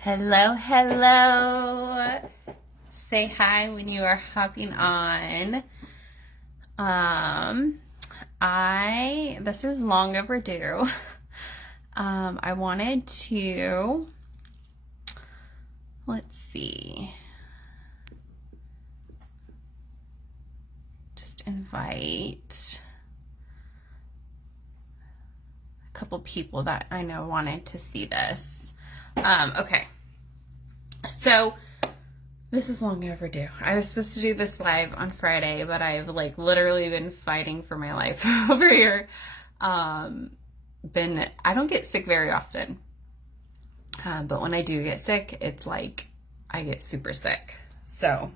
Hello, hello. Say hi when you are hopping on. This is long overdue. I wanted to, let's see, just invite a couple people that I know wanted to see this. Okay. So this is long overdue. I was supposed to do this live on Friday, but I've literally been fighting for my life over here. I don't get sick very often. But when I do get sick, it's like I get super sick. So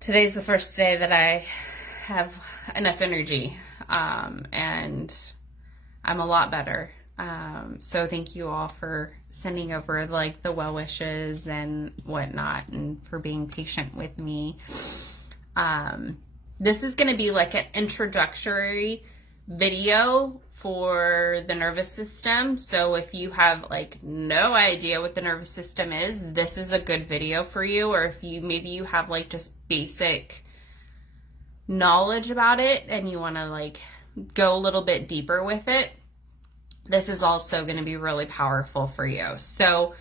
today's the first day that I have enough energy. And I'm a lot better. So thank you all for sending over the well wishes and whatnot, and for being patient with me. This is going to be like an introductory video for the nervous system. So if you have no idea what the nervous system is, this is a good video for you. Or if maybe you have just basic knowledge about it and you want to go a little bit deeper with it, this is also going to be really powerful for you. So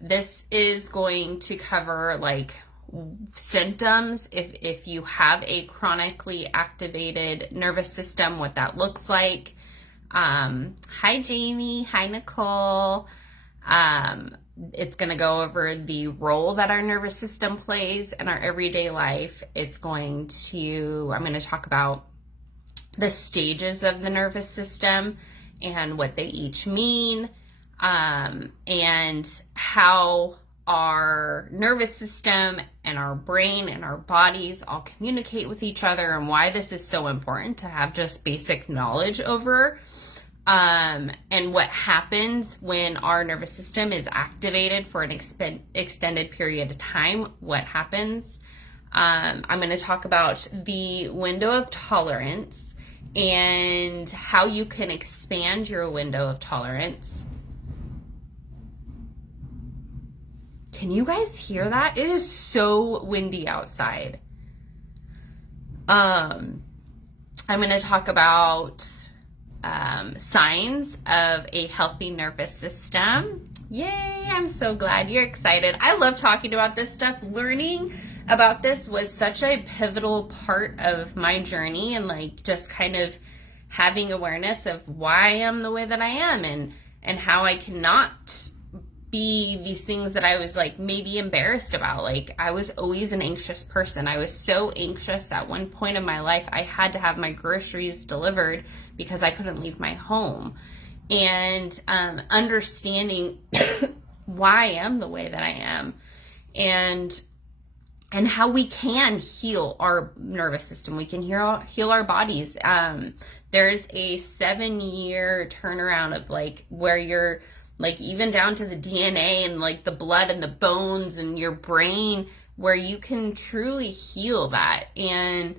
this is going to cover symptoms if you have a chronically activated nervous system, what that looks like. Hi Jamie, hi Nicole. It's going to go over the role that our nervous system plays in our everyday life. I'm going to talk about the stages of the nervous system and what they each mean, and how our nervous system and our brain and our bodies all communicate with each other, and why this is so important to have just basic knowledge over, and what happens when our nervous system is activated for an extended period of time, what happens. I'm going to talk about the window of tolerance and how you can expand your window of tolerance. Can you guys hear that? It is so windy outside. I'm going to talk about signs of a healthy nervous system. Yay, I'm so glad you're excited. I love talking about this stuff. Learning about this was such a pivotal part of my journey, and just kind of having awareness of why I am the way that I am, and how I cannot be these things that I was maybe embarrassed about. I was always an anxious person. I was so anxious at one point in my life, I had to have my groceries delivered because I couldn't leave my home. And understanding why I am the way that I am, and how we can heal our nervous system. We can heal our bodies. There's a 7-year turnaround of where you're even down to the DNA and the blood and the bones and your brain, where you can truly heal that. And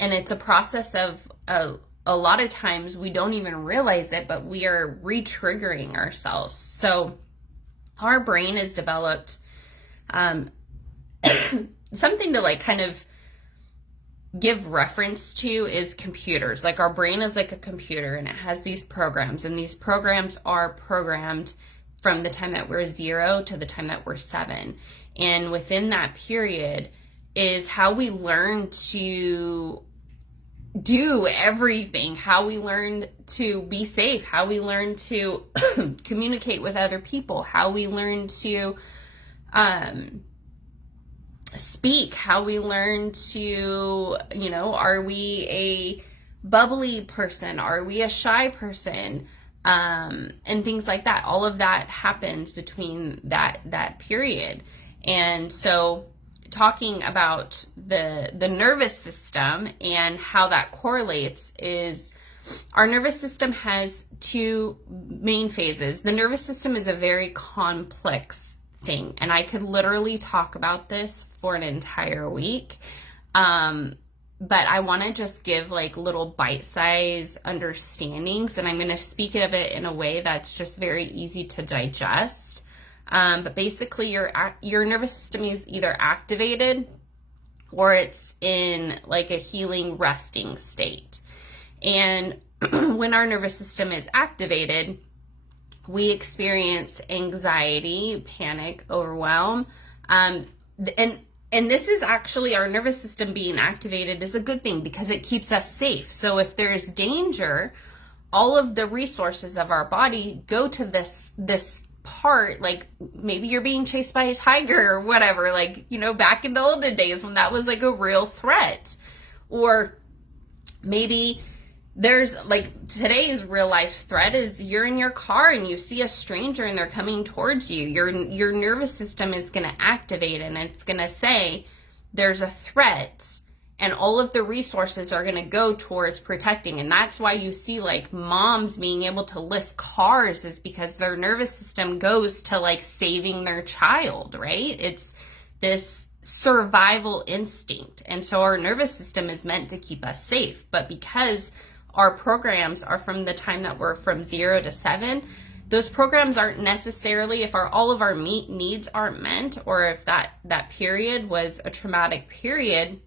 it's a process of a lot of times we don't even realize it, but we are re-triggering ourselves. So our brain is developed something to kind of give reference to is computers. Our brain is like a computer, and it has these programs, and these programs are programmed from the time that we're 0 to the time that we're 7. And within that period is how we learn to do everything, how we learn to be safe, how we learn to communicate with other people, how we learn to speak, how we learn to, are we a bubbly person? Are we a shy person? And things like that. All of that happens between that period. And so talking about the nervous system and how that correlates is our nervous system has 2 main phases. The nervous system is a very complex thing, and I could literally talk about this for an entire week. but I want to just give like little bite-sized understandings, and I'm going to speak of it in a way that's just very easy to digest. But basically, your nervous system is either activated or it's in like a healing resting state. And when our nervous system is activated, we experience anxiety, panic, overwhelm, and this is actually, our nervous system being activated is a good thing because it keeps us safe. So if there's danger, all of the resources of our body go to this part. Like maybe you're being chased by a tiger or whatever, like, you know, back in the olden days when that was like a real threat. Or maybe there's like today's real life threat is you're in your car and you see a stranger and they're coming towards you. Your nervous system is going to activate and it's going to say there's a threat, and all of the resources are going to go towards protecting. And that's why you see like moms being able to lift cars, is because their nervous system goes to like saving their child, right? It's this survival instinct. And so our nervous system is meant to keep us safe. But because our programs are from the time that we're from 0 to 7, those programs aren't necessarily, if all of our needs aren't met, or if that period was a traumatic period,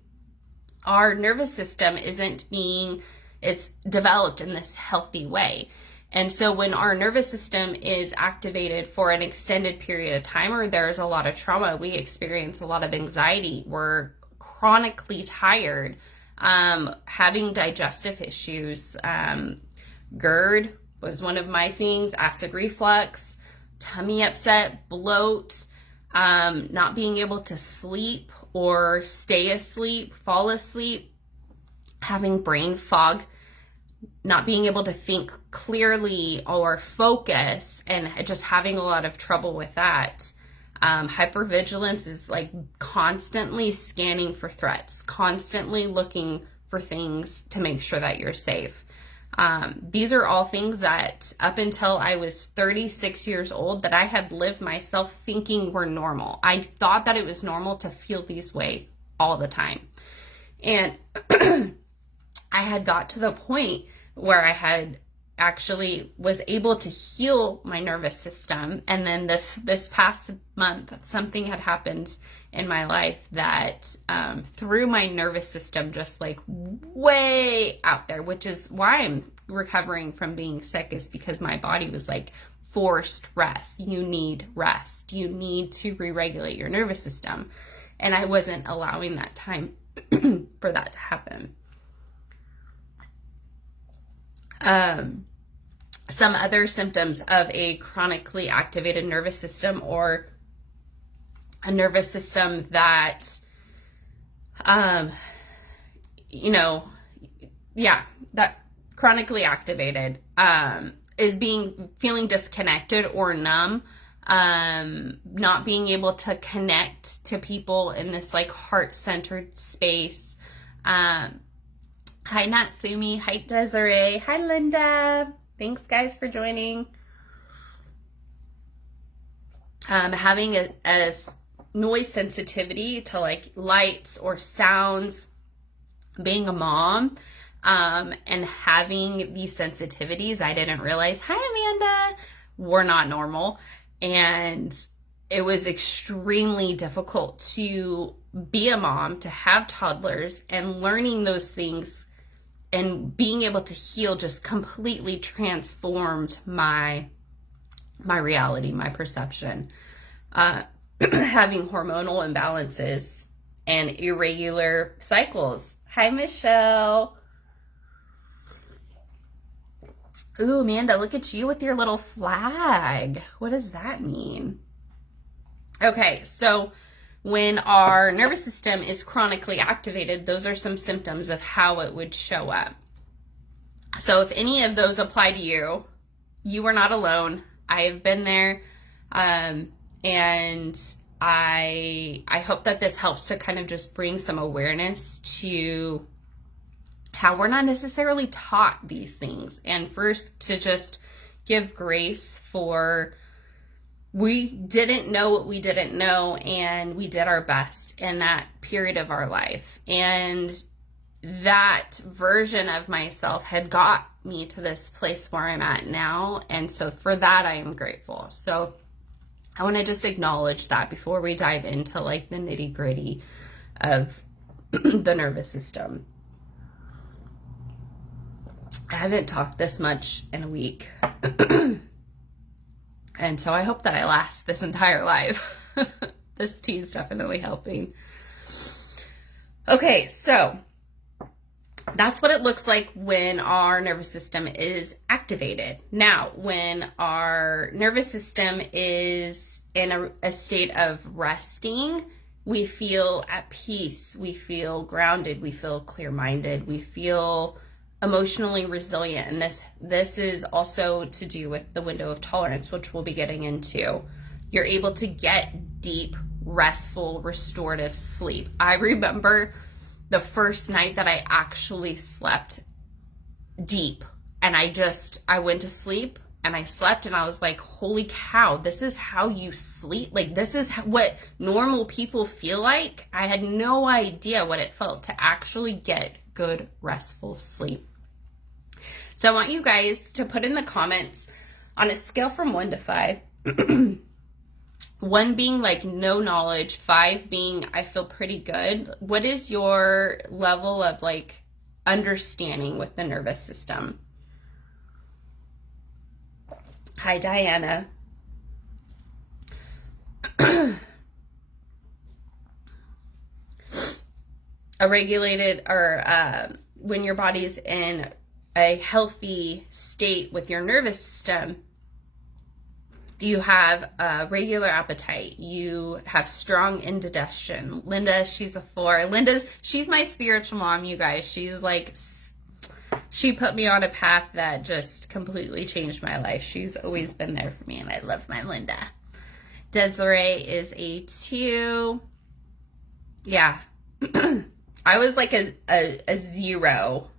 our nervous system it's developed in this healthy way. And so when our nervous system is activated for an extended period of time, or there's a lot of trauma, we experience a lot of anxiety, we're chronically tired, having digestive issues, GERD was one of my things, acid reflux, tummy upset, bloat, not being able to sleep or stay asleep, fall asleep, having brain fog, not being able to think clearly or focus, and just having a lot of trouble with that. Hypervigilance is like constantly scanning for threats, constantly looking for things to make sure that you're safe. These are all things that up until I was 36 years old that I had lived myself thinking were normal. I thought that it was normal to feel these way all the time. And I had got to the point where I had actually was able to heal my nervous system. And then this past month, something had happened in my life that threw my nervous system just like way out there, which is why I'm recovering from being sick, is because my body was like, forced rest. You need rest. You need to re-regulate your nervous system. And I wasn't allowing that time for that to happen. Some other symptoms of a chronically activated nervous system, or a nervous system that, that chronically activated, is feeling disconnected or numb, not being able to connect to people in this like heart-centered space. Hi Natsumi, hi Desiree, hi Linda. Thanks guys for joining. Having a noise sensitivity to like lights or sounds, being a mom, and having these sensitivities I didn't realize, hi Amanda, were not normal. And it was extremely difficult to be a mom, to have toddlers, and learning those things and being able to heal just completely transformed my reality, my perception. Having hormonal imbalances and irregular cycles. Hi, Michelle. Ooh, Amanda, look at you with your little flag. What does that mean? Okay, so when our nervous system is chronically activated, those are some symptoms of how it would show up. So if any of those apply to you, you are not alone. I have been there. And I hope that this helps to kind of just bring some awareness to how we're not necessarily taught these things. And first, to just give grace for, we didn't know what we didn't know, and we did our best in that period of our life. And that version of myself had got me to this place where I'm at now. And so for that, I am grateful. So I want to just acknowledge that before we dive into like the nitty gritty of the nervous system. I haven't talked this much in a week. And so I hope that I last this entire live. This tea is definitely helping. Okay, so that's what it looks like when our nervous system is activated. Now, when our nervous system is in a state of resting, we feel at peace, we feel grounded, we feel clear-minded, we feel emotionally resilient. And this is also to do with the window of tolerance, which we'll be getting into. You're able to get deep, restful, restorative sleep. I remember the first night that I actually slept deep, and I went to sleep and I slept and I was like, holy cow, this is how you sleep? Like, this is what normal people feel like? I had no idea what it felt to actually get good, restful sleep. So I want you guys to put in the comments on a scale from 1 to 5, 1 being like no knowledge, 5 being I feel pretty good. What is your level of like understanding with the nervous system? Hi, Diana. A regulated, or when your body's in a healthy state with your nervous system, you have a regular appetite. You have strong indigestion. Linda, she's a 4. She's my spiritual mom, you guys. She's like, she put me on a path that just completely changed my life. She's always been there for me, and I love my Linda. Desiree is a 2. Yeah. I was like a 0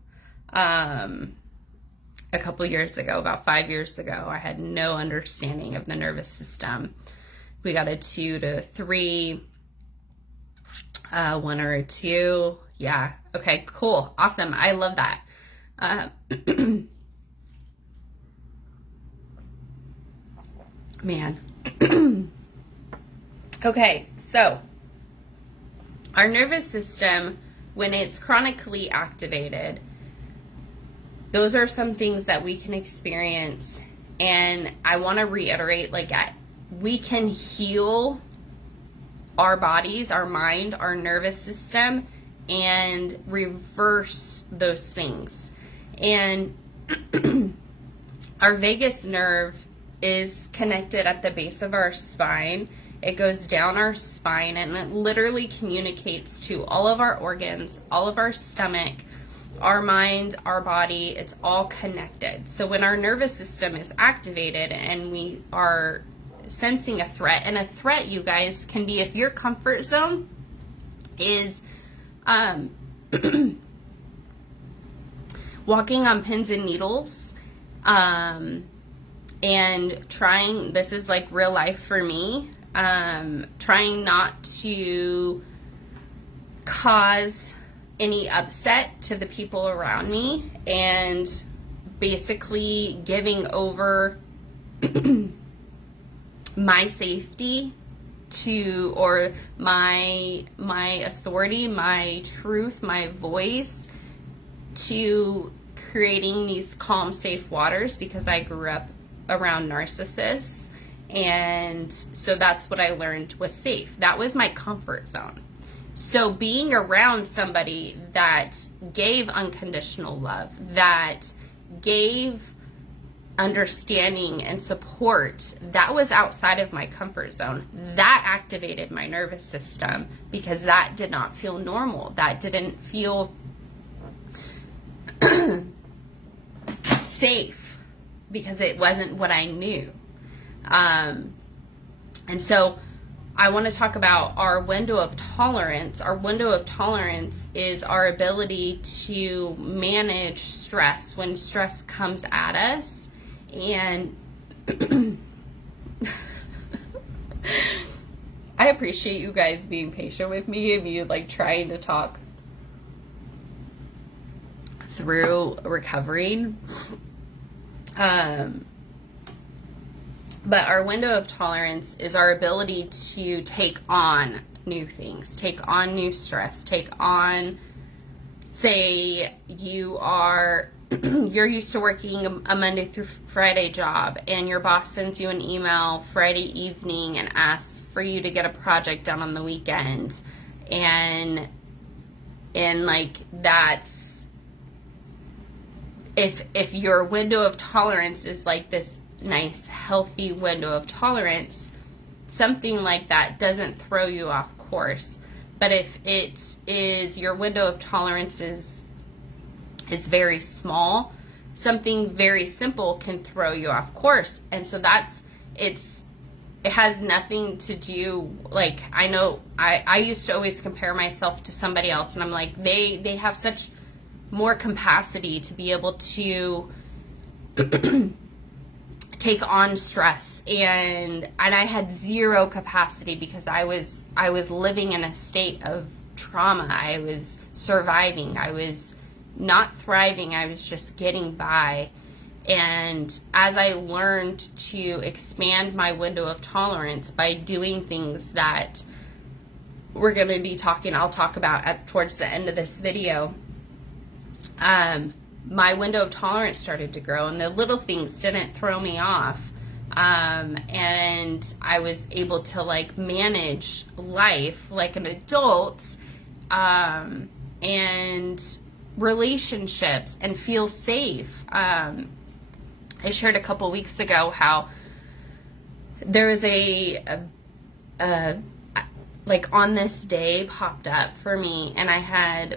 a couple years ago, about 5 years ago. I had no understanding of the nervous system. We got a 2 to 3, 1 or a 2. Yeah. Okay, cool. Awesome. I love that. Man. Okay, so our nervous system, when it's chronically activated, those are some things that we can experience. And I want to reiterate, like, we can heal our bodies, our mind, our nervous system, and reverse those things. And our vagus nerve is connected at the base of our spine. It goes down our spine, and it literally communicates to all of our organs, all of our stomach, our mind, our body. It's all connected. So when our nervous system is activated and we are sensing a threat, and a threat, you guys, can be if your comfort zone is walking on pins and needles, and trying, this is like real life for me, trying not to cause any upset to the people around me, and basically giving over my safety to, or my authority, my truth, my voice, to creating these calm, safe waters, because I grew up around narcissists. And so that's what I learned was safe. That was my comfort zone. So being around somebody that gave unconditional love, that gave understanding and support, that was outside of my comfort zone. That activated my nervous system, because that did not feel normal. That didn't feel safe, because it wasn't what I knew. And so I want to talk about our window of tolerance. Our window of tolerance is our ability to manage stress when stress comes at us. And I appreciate you guys being patient with me and me like trying to talk through recovering. But our window of tolerance is our ability to take on new things, take on new stress, take on, say you're used to working a Monday through Friday job, and your boss sends you an email Friday evening and asks for you to get a project done on the weekend. And like, that's, if your window of tolerance is like this nice healthy window of tolerance, something like that doesn't throw you off course. But if it is, your window of tolerance is very small, something very simple can throw you off course. And so it has nothing to do, like, I know I used to always compare myself to somebody else, and I'm like, they have such more capacity to be able to take on stress, and I had zero capacity because I was living in a state of trauma. I was surviving. I was not thriving. I was just getting by. And as I learned to expand my window of tolerance by doing things that I'll talk about towards the end of this video, my window of tolerance started to grow, and the little things didn't throw me off. And I was able to, like, manage life like an adult, and relationships, and feel safe. I shared a couple weeks ago how there was like, on this day popped up for me, and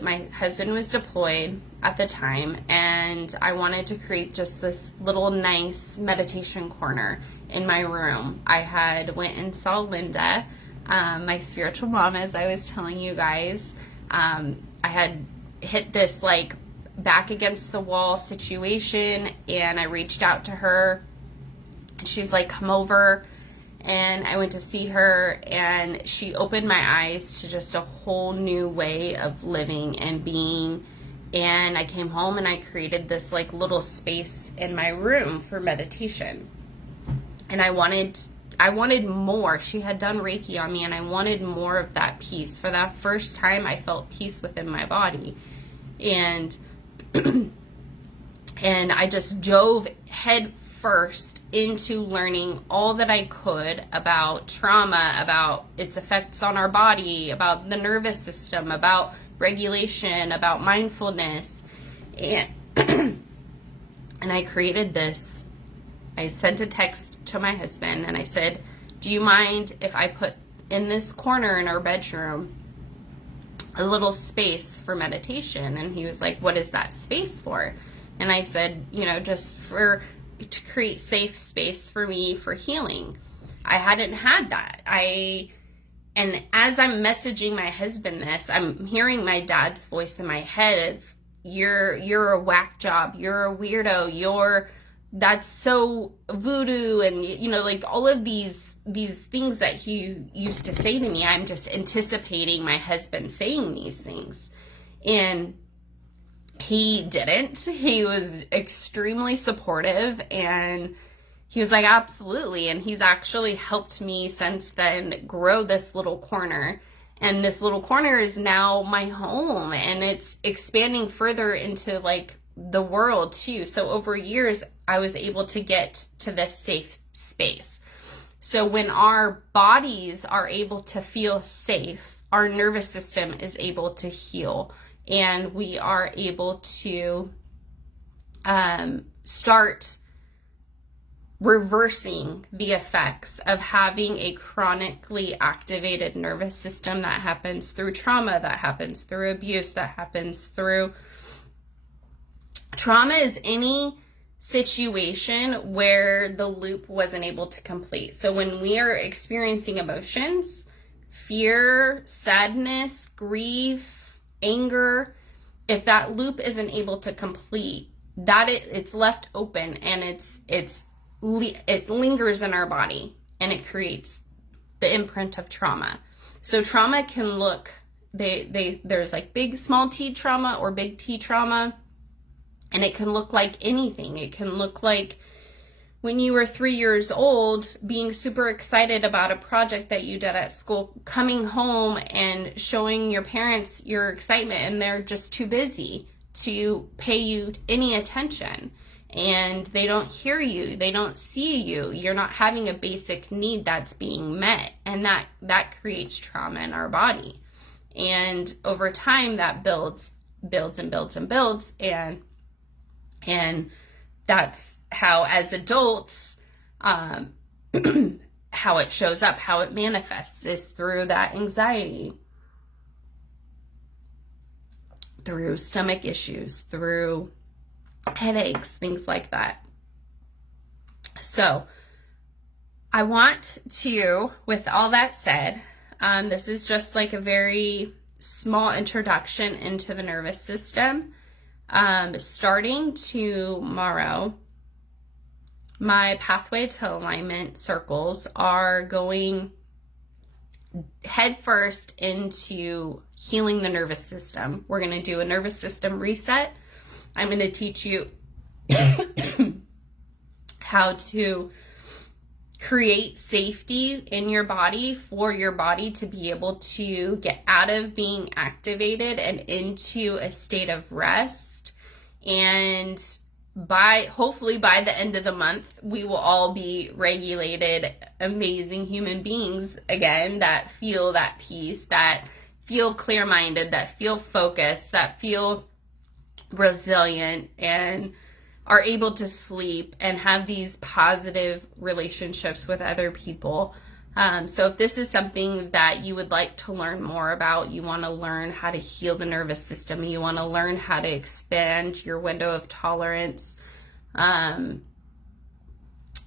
my husband was deployed at the time, and I wanted to create just this little nice meditation corner in my room. I went and saw Linda, my spiritual mom, as I was telling you guys. I had hit this, like, back against the wall situation, and I reached out to her, and she's like, come over. And I went to see her, and she opened my eyes to just a whole new way of living and being. And I came home and I created this, like, little space in my room for meditation. And I wanted more. She had done Reiki on me, and I wanted more of that peace. For that first time, I felt peace within my body. And and I just dove head first into learning all that I could about trauma, about its effects on our body, about the nervous system, about regulation, about mindfulness. And and I created this. I sent a text to my husband, and I said, do you mind if I put in this corner in our bedroom a little space for meditation? And he was like, what is that space for? And I said, just to create safe space for me for healing. I hadn't had that. And as I'm messaging my husband this, I'm hearing my dad's voice in my head of, you're a whack job, you're a weirdo, that's so voodoo, and like, all of these things that he used to say to me. I'm just anticipating my husband saying these things, and he didn't. He was extremely supportive, and he was like, absolutely. And he's actually helped me since then grow this little corner. And this little corner is now my home, and it's expanding further into, like, the world too. So over years, I was able to get to this safe space. So when our bodies are able to feel safe, our nervous system is able to heal, and we are able to start reversing the effects of having a chronically activated nervous system that happens through trauma, that happens through abuse, that happens through... Trauma is any situation where the loop wasn't able to complete. So when we are experiencing emotions, fear, sadness, grief, anger, if that loop isn't able to complete, it's left open, and it lingers in our body, and it creates the imprint of trauma. So trauma can look, there's like big small T trauma or big T trauma. And it can look like anything. It can look like when you were 3 years old, being super excited about a project that you did at school, coming home and showing your parents your excitement, and they're just too busy to pay you any attention. And they don't hear you, they don't see you, you're not having a basic need that's being met. And that creates trauma in our body. And over time, that builds and builds and builds. And that's how, as adults, how it shows up, how it manifests is through that anxiety, through stomach issues, through headaches, things like that. So I want to, with all that said, this is just like a very small introduction into the nervous system. Starting tomorrow, my Pathway to Alignment circles are going headfirst into healing the nervous system. We're going to do a nervous system reset. I'm going to teach you how to create safety in your body for your body to be able to get out of being activated and into a state of rest. And hopefully by the end of the month, we will all be regulated, amazing human beings again, that feel that peace, that feel clear-minded, that feel focused, that feel resilient, and are able to sleep and have these positive relationships with other people. So if this is something that you would like to learn more about, you want to learn how to heal the nervous system, you want to learn how to expand your window of tolerance,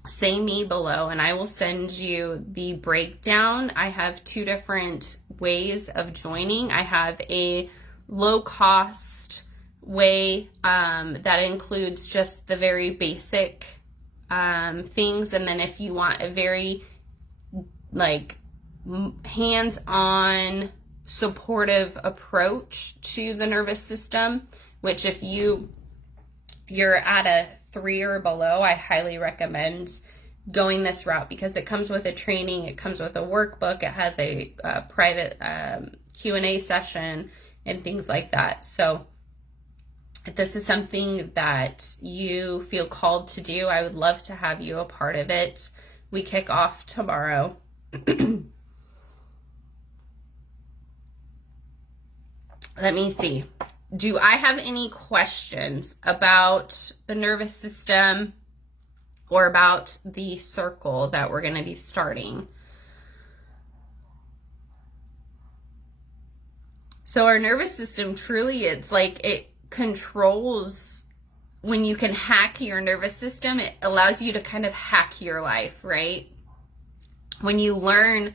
say me below and I will send you the breakdown. I have 2 different ways of joining. I have a low cost way that includes just the very basic things, and then if you want a very hands-on supportive approach to the nervous system, which if you're at a 3 or below, I highly recommend going this route because it comes with a training, it comes with a workbook, it has a private Q&A session and things like that. So if this is something that you feel called to do, I would love to have you a part of it. We kick off tomorrow. Let me see. Do I have any questions about the nervous system or about the circle that we're going to be starting? So our nervous system truly, it's like it controls. When you can hack your nervous system, it allows you to kind of hack your life, right? When you learn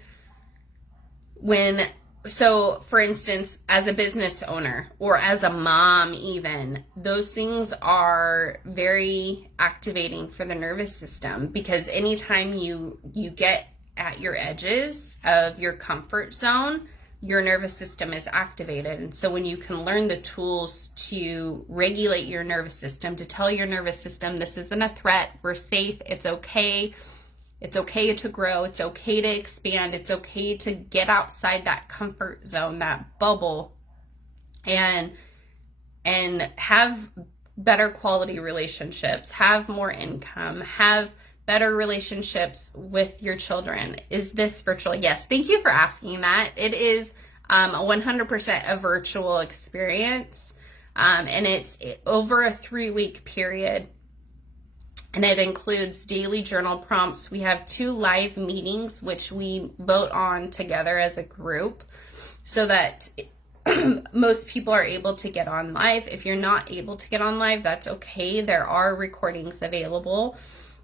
so for instance, as a business owner or as a mom even, those things are very activating for the nervous system, because anytime you get at your edges of your comfort zone, your nervous system is activated. And so when you can learn the tools to regulate your nervous system, to tell your nervous system, this isn't a threat, we're safe, it's okay to grow, it's okay to expand, it's okay to get outside that comfort zone, that bubble, and have better quality relationships, have more income, have better relationships with your children. Is this virtual? Yes. Thank you for asking that. It is 100% a virtual experience, and it's over a 3-week period. And it includes daily journal prompts. We have 2 live meetings, which we vote on together as a group so that most people are able to get on live. If you're not able to get on live, that's okay. There are recordings available.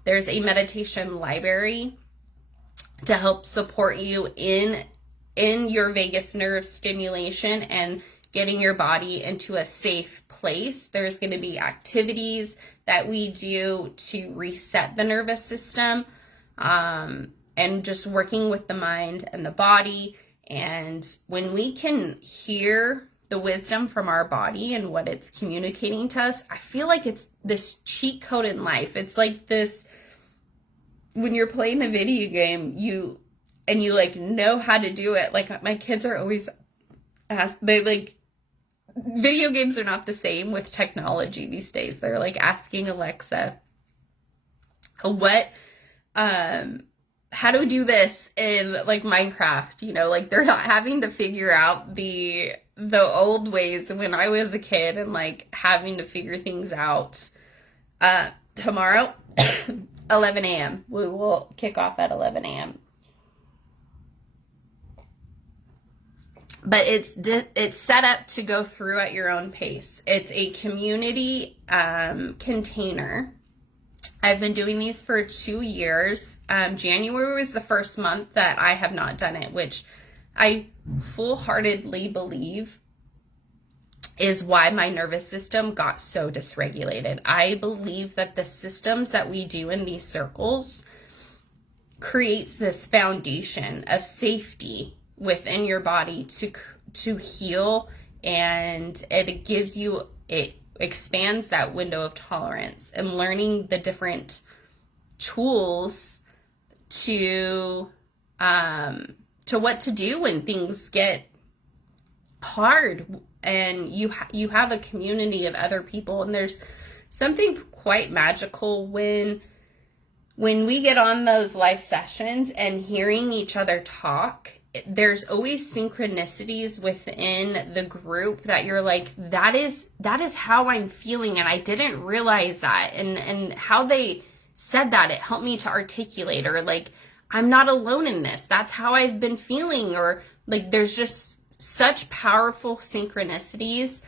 There's a meditation library to help support you in your vagus nerve stimulation and getting your body into a safe place. There's going to be activities that we do to reset the nervous system, and just working with the mind and the body. And when we can hear the wisdom from our body and what it's communicating to us, I feel like it's this cheat code in life. It's like this, when you're playing a video game, you like know how to do it. Like my kids are always asked, they like, video games are not the same with technology these days. They're like asking Alexa, how do we do this in like Minecraft? You know, like they're not having to figure out the old ways when I was a kid and like having to figure things out. Tomorrow, 11 a.m. We will kick off at 11 a.m. But it's set up to go through at your own pace. It's a community container. I've been doing these for 2 years. January was the first month that I have not done it, which I full-heartedly believe is why my nervous system got so dysregulated. I believe that the systems that we do in these circles creates this foundation of safety within your body to heal, and it expands that window of tolerance, and learning the different tools to what to do when things get hard, and you have a community of other people. And there's something quite magical when we get on those live sessions and hearing each other talk. There's always synchronicities within the group that you're like, that is how I'm feeling, and I didn't realize that, and how they said that, it helped me to articulate, or like, I'm not alone in this, that's how I've been feeling, or like there's just such powerful synchronicities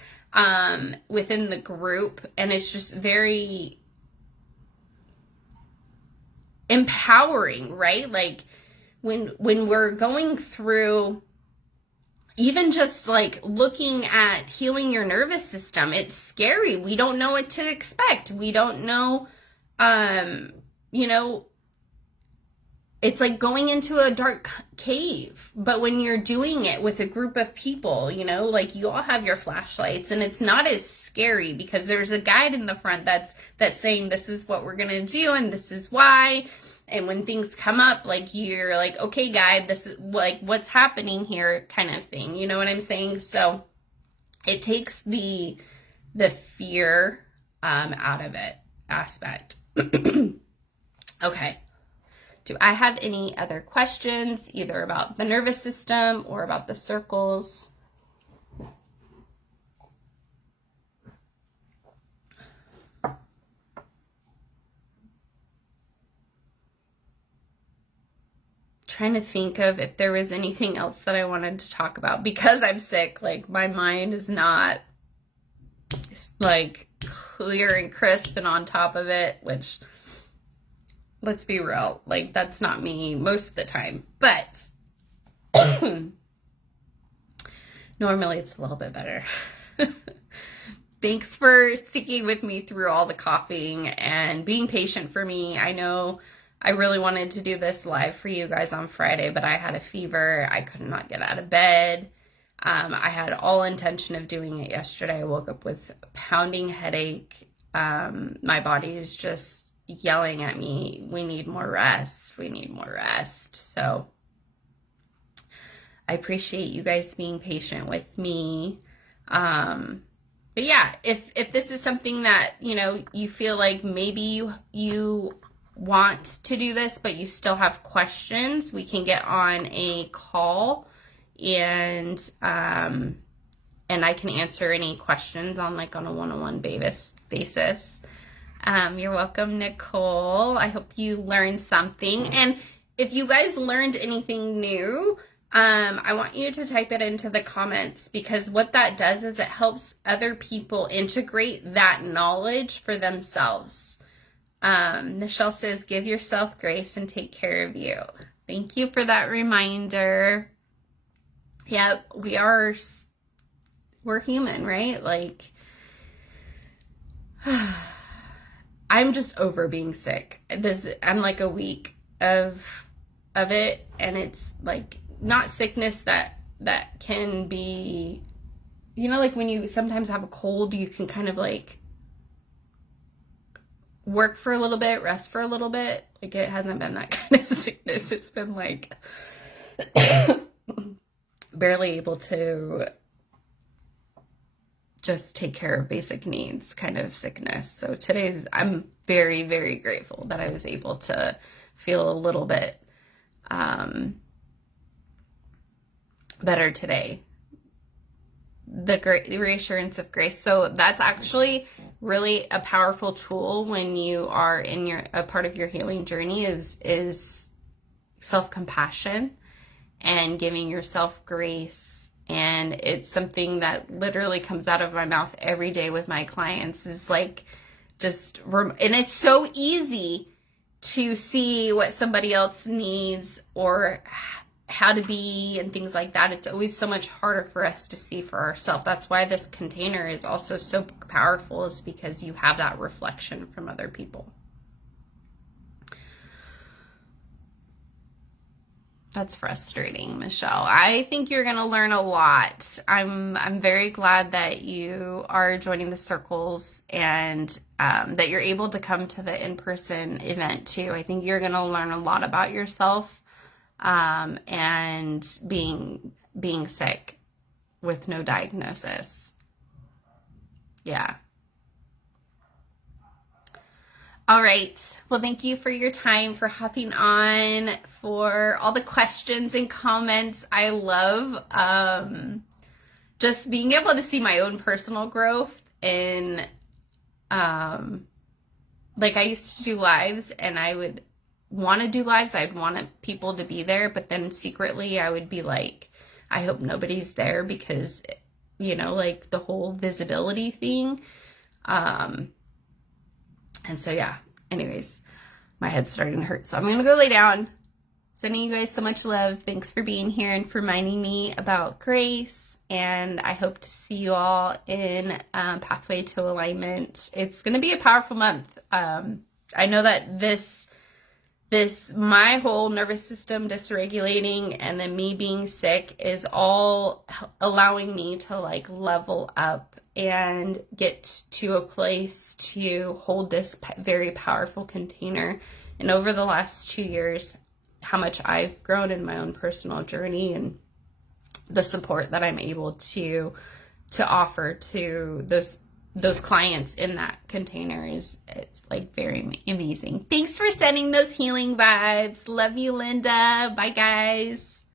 within the group, and it's just very empowering, right? Like when we're going through even just like looking at healing your nervous system, it's scary. We don't know what to expect. We don't know, you know, it's like going into a dark cave. But when you're doing it with a group of people, you know, like you all have your flashlights, and it's not as scary because there's a guide in the front that's saying this is what we're going to do and this is why. And when things come up, like you're like, okay, guide, this is like what's happening here, kind of thing. You know what I'm saying? So it takes the fear out of it aspect. Okay. Do I have any other questions, either about the nervous system or about the circles? Trying to think of if there was anything else that I wanted to talk about, because I'm sick. Like my mind is not like clear and crisp and on top of it, which, let's be real, like that's not me most of the time, but normally it's a little bit better. Thanks for sticking with me through all the coughing and being patient for me. I know I really wanted to do this live for you guys on Friday, but I had a fever. I could not get out of bed. I had all intention of doing it yesterday. I woke up with a pounding headache. My body is just yelling at me, we need more rest. We need more rest. So I appreciate you guys being patient with me. But yeah, if this is something that, you know, you feel like maybe you want to do this, but you still have questions, we can get on a call and I can answer any questions on a one-on-one basis. You're welcome, Nicole. I hope you learned something. And if you guys learned anything new, I want you to type it into the comments, because what that does is it helps other people integrate that knowledge for themselves. Michelle says, give yourself grace and take care of you. Thank you for that reminder. Yep, we're human, right? Like, I'm just over being sick. I'm like a week of it, and it's like not sickness that can be you know, like when you sometimes have a cold, you can kind of like work for a little bit, rest for a little bit. Like it hasn't been that kind of sickness. It's been like barely able to just take care of basic needs kind of sickness. So I'm very, very grateful that I was able to feel a little bit better today. The reassurance of grace. So that's actually really a powerful tool when you are in a part of your healing journey is self-compassion and giving yourself grace. And it's something that literally comes out of my mouth every day with my clients, is like and it's so easy to see what somebody else needs or how to be and things like that. It's always so much harder for us to see for ourselves. That's why this container is also so powerful, is because you have that reflection from other people. That's frustrating, Michelle. I think you're going to learn a lot. I'm very glad that you are joining the circles and that you're able to come to the in-person event too. I think you're going to learn a lot about yourself and being sick with no diagnosis. Yeah. All right. Well, thank you for your time, for hopping on, for all the questions and comments. I love just being able to see my own personal growth. And like I used to do lives, and I would want to do lives. I'd want people to be there, but then secretly I would be like, I hope nobody's there, because, you know, like the whole visibility thing. And so, yeah, anyways, my head's starting to hurt. So I'm going to go lay down. Sending you guys so much love. Thanks for being here and for reminding me about grace. And I hope to see you all in Pathway to Alignment. It's going to be a powerful month. I know that my whole nervous system dysregulating and then me being sick is all allowing me to like level up and get to a place to hold this very powerful container. And over the last 2 years, how much I've grown in my own personal journey and the support that I'm able to offer to those clients in that container it's like very amazing. Thanks for sending those healing vibes. Love you, Linda. Bye, guys.